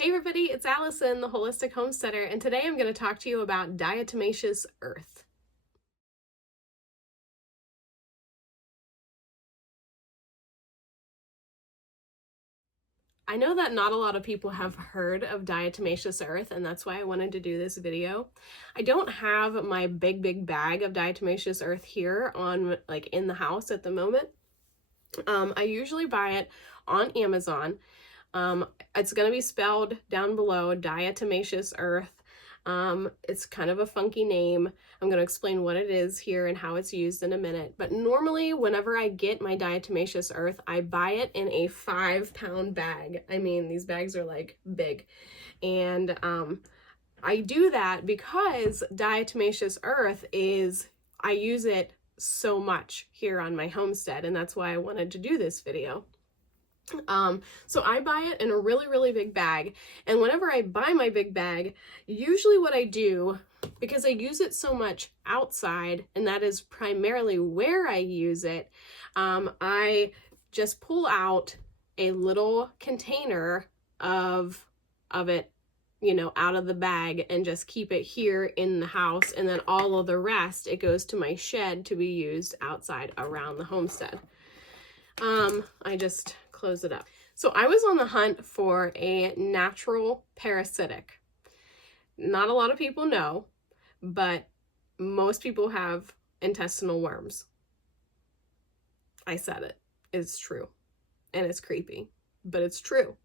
Hey everybody, it's Allison, the Holistic Homesteader, and today I'm going to talk to you about diatomaceous earth. I know that not a lot of people have heard of diatomaceous earth, and that's why I wanted to do this video. I don't have my big bag of diatomaceous earth here in the house at the moment. I usually buy it on Amazon. It's going to be spelled down below, diatomaceous earth. It's kind of a funky name. I'm going to explain what it is here and how it's used in a minute. But normally, whenever I get my diatomaceous earth, I buy it in a 5-pound bag. I mean, these bags are like big. And I do that because diatomaceous earth I use it so much here on my homestead, and that's why I wanted to do this video. So I buy it in a really big bag, and whenever I buy my big bag, usually what I do, because I use it so much outside, and that is primarily where I use it, I just pull out a little container of it, out of the bag, and just keep it here in the house, and then all of the rest, it goes to my shed to be used outside around the homestead. I just close it up. So I was on the hunt for a natural parasitic. Not a lot of people know, but most people have intestinal worms. I said it. It's true. And it's creepy, but it's true.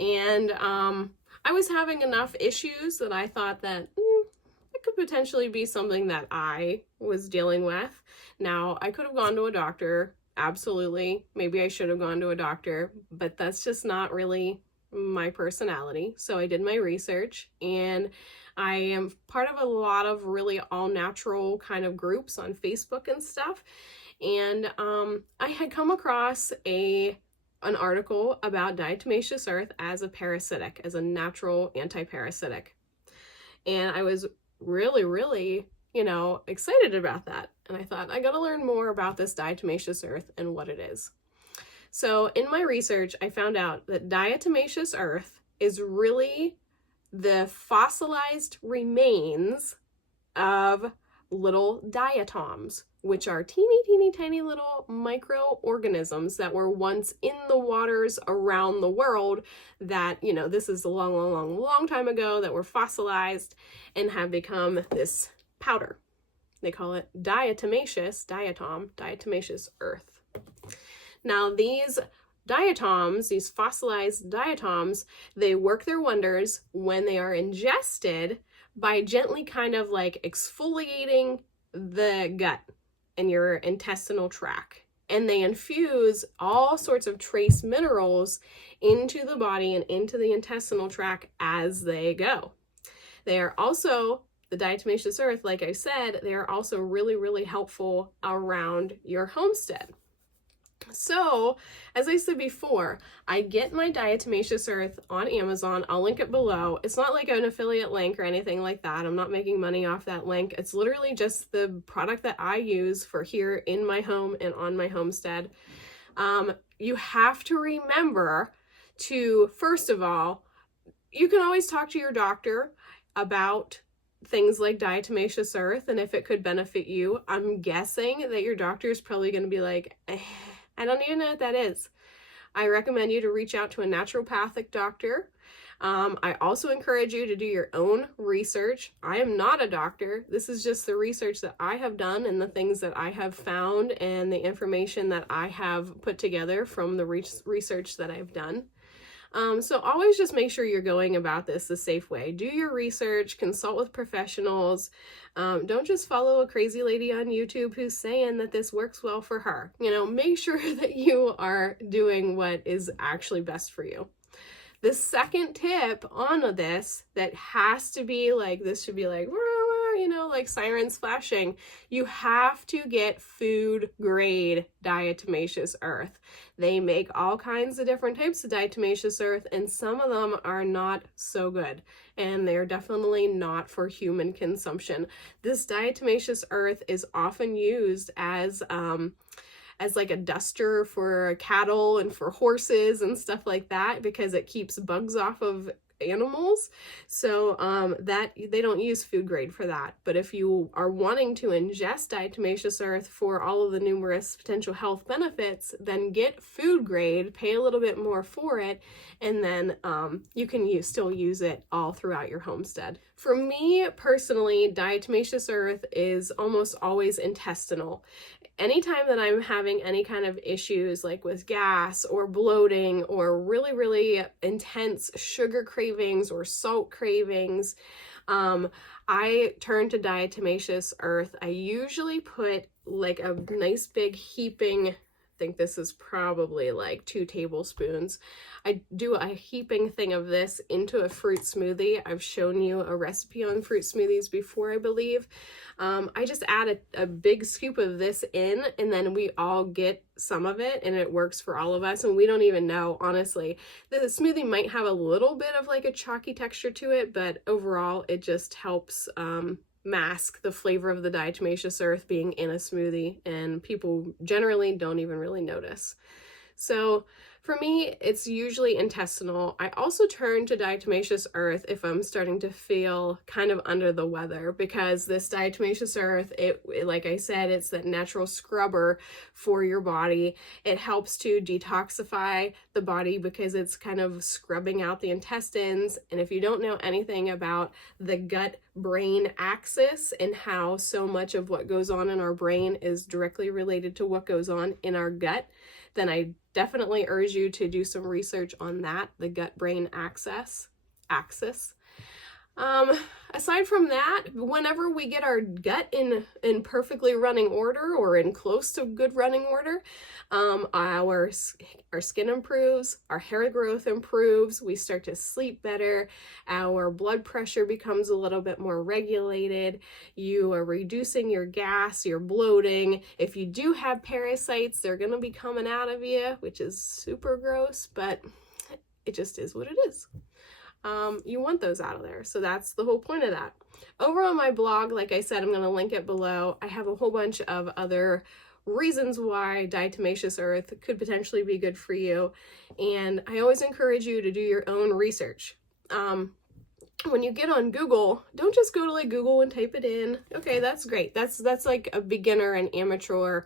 And I was having enough issues that I thought that it could potentially be something that I was dealing with. Now, I could have gone to a doctor. Absolutely. Maybe I should have gone to a doctor, but that's just not really my personality. So I did my research, and I am part of a lot of really all natural kind of groups on Facebook and stuff. And I had come across an article about diatomaceous earth as a parasitic, as a natural anti-parasitic. And I was really excited about that. And I thought, I gotta learn more about this diatomaceous earth and what it is. So in my research, I found out that diatomaceous earth is really the fossilized remains of little diatoms, which are teeny tiny little microorganisms that were once in the waters around the world that, this is a long time ago, that were fossilized and have become this powder. They call it diatomaceous earth. Now these diatoms, these fossilized diatoms, they work their wonders when they are ingested by gently kind of like exfoliating the gut and your intestinal tract. And they infuse all sorts of trace minerals into the body and into the intestinal tract as they go. They are also, the diatomaceous earth, like I said, they are also really helpful around your homestead. So, as I said before, I get my diatomaceous earth on Amazon. I'll link it below. It's not like an affiliate link or anything like that. I'm not making money off that link. It's literally just the product that I use for here in my home and on my homestead. You have to remember to, first of all, you can always talk to your doctor about things like diatomaceous earth and if it could benefit you. I'm guessing that your doctor is probably going to be like, I don't even know what that is. I recommend you to reach out to a naturopathic doctor. I also encourage you to do your own research. I am not a doctor. This is just the research that I have done and the things that I have found and the information that I have put together from the research that I've done. So always just make sure you're going about this the safe way. Do your research, consult with professionals. Don't just follow a crazy lady on YouTube who's saying that this works well for her. Make sure that you are doing what is actually best for you. The second tip on this that has to be like, this should be like, like sirens flashing. You have to get food grade diatomaceous earth. They make all kinds of different types of diatomaceous earth, and some of them are not so good, and they're definitely not for human consumption. This diatomaceous earth is often used as as like a duster for cattle and for horses and stuff like that, because it keeps bugs off of animals. So that they don't use food grade for that. But if you are wanting to ingest diatomaceous earth for all of the numerous potential health benefits, then get food grade, pay a little bit more for it, and then you can still use it all throughout your homestead. For me personally, diatomaceous earth is almost always intestinal. Anytime that I'm having any kind of issues like with gas or bloating or really, really intense sugar cravings or salt cravings, I turn to diatomaceous earth. I usually put like a nice big heaping, I think this is probably like 2 tablespoons. I do a heaping thing of this into a fruit smoothie. I've shown you a recipe on fruit smoothies before, I believe. I just add a big scoop of this in, and then we all get some of it, and it works for all of us, and we don't even know, honestly. The smoothie might have a little bit of like a chalky texture to it, but overall it just helps mask the flavor of the diatomaceous earth being in a smoothie, and people generally don't even really notice. So for me, it's usually intestinal. I also turn to diatomaceous earth if I'm starting to feel kind of under the weather, because this diatomaceous earth, it like I said, it's that natural scrubber for your body. It helps to detoxify the body because it's kind of scrubbing out the intestines. And if you don't know anything about the gut-brain axis and how so much of what goes on in our brain is directly related to what goes on in our gut, then I definitely urge you to do some research on that, the gut-brain axis. Aside from that, whenever we get our gut in perfectly running order or in close to good running order, our skin improves, our hair growth improves, we start to sleep better, our blood pressure becomes a little bit more regulated, you are reducing your gas, your bloating. If you do have parasites, they're going to be coming out of you, which is super gross, but it just is what it is. You want those out of there. So that's the whole point of that. Over on my blog, like I said, I'm going to link it below. I have a whole bunch of other reasons why diatomaceous earth could potentially be good for you. And I always encourage you to do your own research. When you get on Google, don't just go to like Google and type it in. Okay, that's great. That's like a beginner and amateur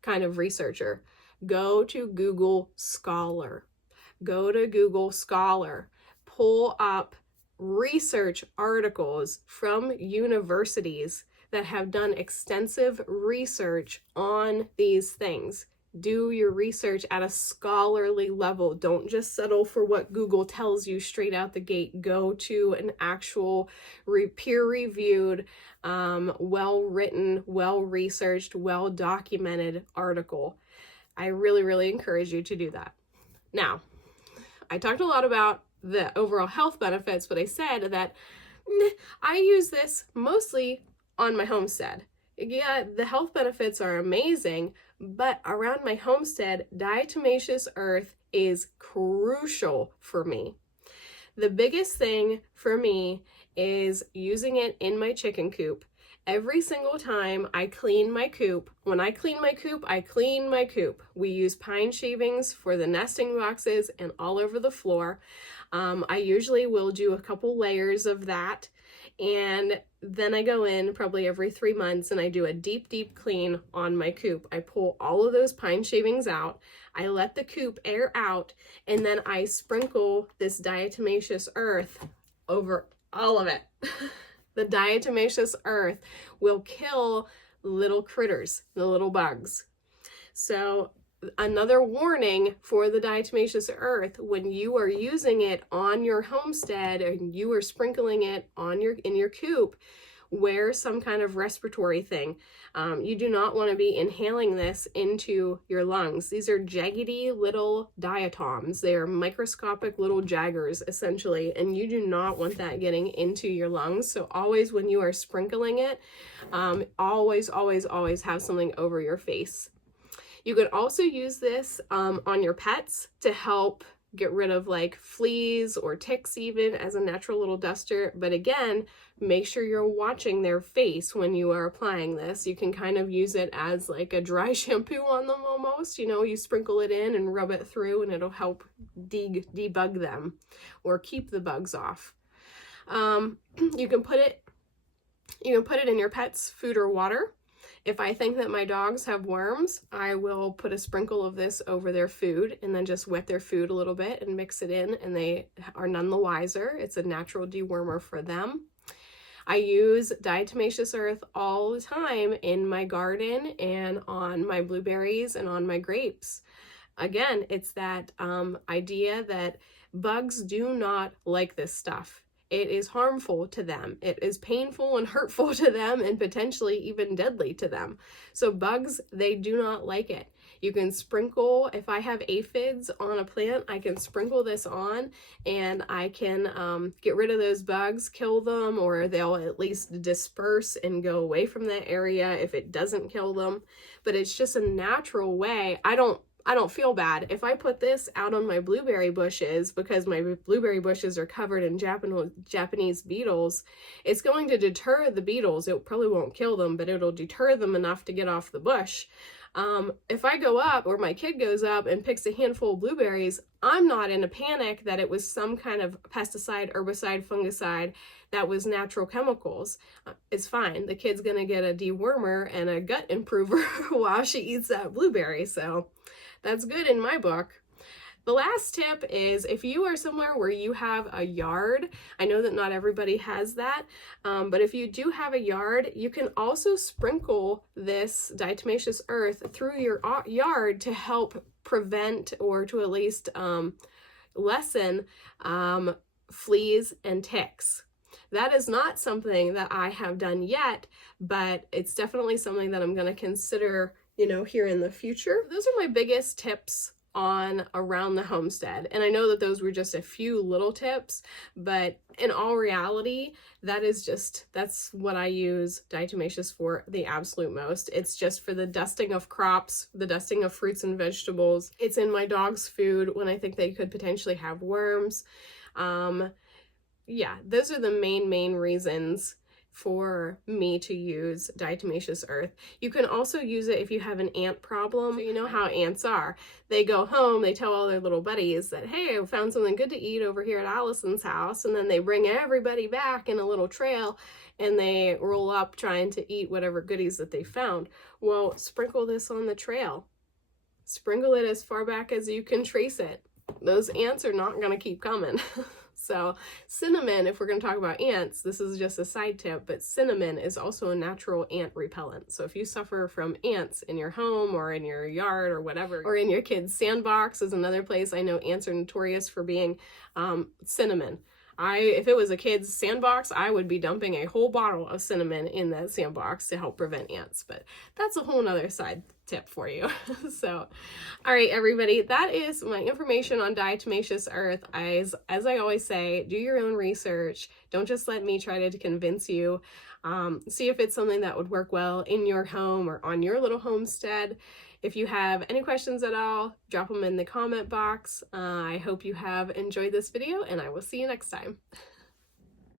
kind of researcher. Go to Google Scholar. Go to Google Scholar. Pull up research articles from universities that have done extensive research on these things. Do your research at a scholarly level. Don't just settle for what Google tells you straight out the gate. Go to an actual peer-reviewed, well-written, well-researched, well-documented article. I really, really encourage you to do that. Now, I talked a lot about the overall health benefits, but I said that I use this mostly on my homestead. Yeah, the health benefits are amazing, but around my homestead, diatomaceous earth is crucial for me. The biggest thing for me is using it in my chicken coop. Every single time I clean my coop, when I clean my coop, I clean my coop. We use pine shavings for the nesting boxes and all over the floor. I usually will do a couple layers of that, and then I go in probably every 3 months and I do a deep, deep clean on my coop. I pull all of those pine shavings out, I let the coop air out, and then I sprinkle this diatomaceous earth over all of it. The diatomaceous earth will kill little critters, the little bugs. So another warning for the diatomaceous earth: when you are using it on your homestead and you are sprinkling it on in your coop, wear some kind of respiratory thing. You do not want to be inhaling this into your lungs. These are jaggedy little diatoms. They are microscopic little jaggers, essentially, and you do not want that getting into your lungs. So always when you are sprinkling it, always, always, always have something over your face. You could also use this on your pets to help get rid of like fleas or ticks even as a natural little duster. But again, make sure you're watching their face when you are applying this. You can kind of use it as like a dry shampoo on them almost. You know, you sprinkle it in and rub it through and it'll help debug them or keep the bugs off. You can put it in your pet's food or water. If I think that my dogs have worms, I will put a sprinkle of this over their food and then just wet their food a little bit and mix it in, and they are none the wiser. It's a natural dewormer for them. I use diatomaceous earth all the time in my garden and on my blueberries and on my grapes. Again, it's that idea that bugs do not like this stuff. It is harmful to them. It is painful and hurtful to them and potentially even deadly to them. So bugs, they do not like it. You can sprinkle, if I have aphids on a plant, I can sprinkle this on and I can get rid of those bugs, kill them, or they'll at least disperse and go away from that area if it doesn't kill them. But it's just a natural way. I don't feel bad. If I put this out on my blueberry bushes, because my blueberry bushes are covered in Japanese beetles, it's going to deter the beetles. It probably won't kill them, but it'll deter them enough to get off the bush. If I go up, or my kid goes up and picks a handful of blueberries, I'm not in a panic that it was some kind of pesticide, herbicide, fungicide that was natural chemicals. It's fine. The kid's gonna get a dewormer and a gut improver while she eats that blueberry, so that's good in my book. The last tip is if you are somewhere where you have a yard, I know that not everybody has that, but if you do have a yard, you can also sprinkle this diatomaceous earth through your yard to help prevent, or to at least lessen fleas and ticks. That is not something that I have done yet, but it's definitely something that I'm going to consider, you know, here in the future. Those are my biggest tips on around the homestead. And I know that those were just a few little tips, but in all reality, that's what I use diatomaceous for the absolute most. It's just for the dusting of crops, the dusting of fruits and vegetables. It's in my dog's food when I think they could potentially have worms. Yeah, those are the main reasons for me to use diatomaceous earth. You can also use it if you have an ant problem. So you know how ants are. They go home, they tell all their little buddies that, hey, I found something good to eat over here at Allison's house, and then they bring everybody back in a little trail and they roll up trying to eat whatever goodies that they found. Well, sprinkle this on the trail. Sprinkle it as far back as you can trace it. Those ants are not going to keep coming. So cinnamon, if we're going to talk about ants, this is just a side tip, but cinnamon is also a natural ant repellent. So if you suffer from ants in your home or in your yard or whatever, or in your kid's sandbox is another place I know ants are notorious for being, cinnamon. If it was a kid's sandbox, I would be dumping a whole bottle of cinnamon in that sandbox to help prevent ants, but that's a whole nother side tip for you. So, all right, everybody, that is my information on diatomaceous earth. As I always say, do your own research. Don't just let me try to convince you. See if it's something that would work well in your home or on your little homestead. If you have any questions at all, drop them in the comment box. I hope you have enjoyed this video, and I will see you next time.